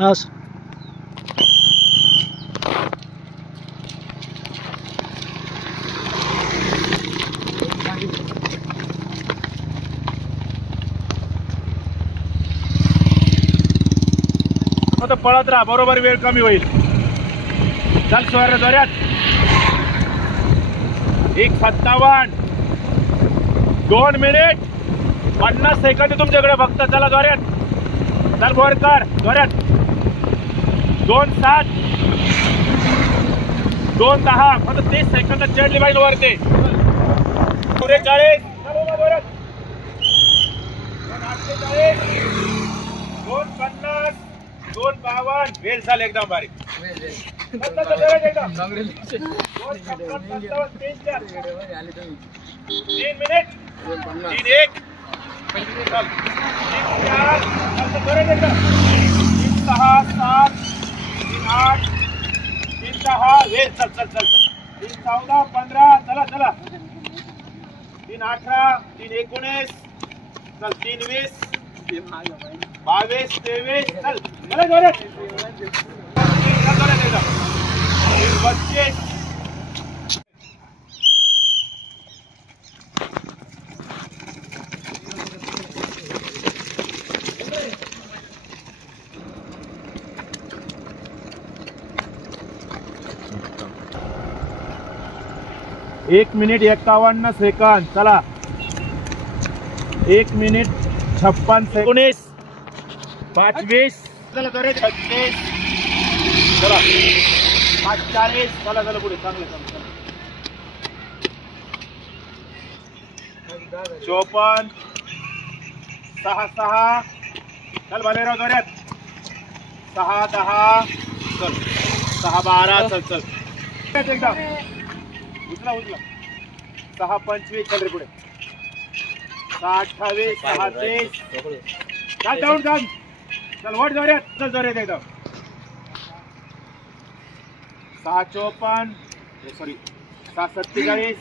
हा सर. आता पळत राहा, बरोबर वेळ कमी होईल. चल स्वर जोरात. 1:57 2 मिनिट 50 सेकंद तुमच्याकडे फक्त. चला जोरात. चल वर कर जोरात. 2:07 2:10 फक्त 30 सेकंद चढली पाहिजे वरती. 44 चलो जोरात. 2:48 2:50 2:52 वेळ झाली एकदम बारीक. 3 मिनिट 3:1 3:4 3:6 3:7 3:8 3:10 वेळ. चल चल चल 3:14 15 चला चला. 3:18 3:19 चल 3:20 22 23 चल चला जोरात. 25 1 मिनिट 51 सेकंद. चला 1 मिनिट 56 19 25 चला जोरात. 36 चला 45 चला चला पुढे. चांगलं चांगलं 54 6 चल भालेराव जोरात. 6:10 चल 6:12 चल चल एकदम उचला उचला. 6:25 चल रे पुढे. 6:28 6:30 चल डाऊन डाऊन चल वर जोरात. चल जोरात एकदम. 6:54 सॉरी 6:47